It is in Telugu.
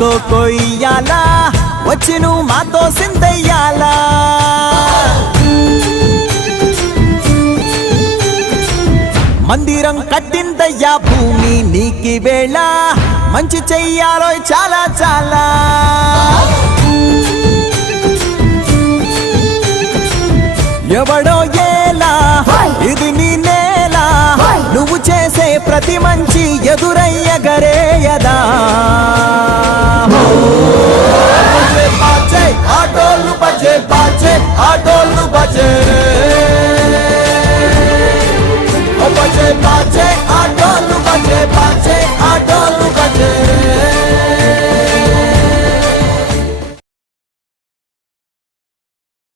మాతో కొయ్యాలా వచ్చి నువ్వు మాతో సిందయ్యాలా మందిరం కట్టిందయ్యా భూమి నీకి వేళ మంచి చెయ్యాలో చాలా చాలా ఎవడో ఏలా ఇది నీ నేల నువ్వు చేసే ప్రతి మంచి ఎదురయ్యగరేయదా ఆటోలు బజే బాజే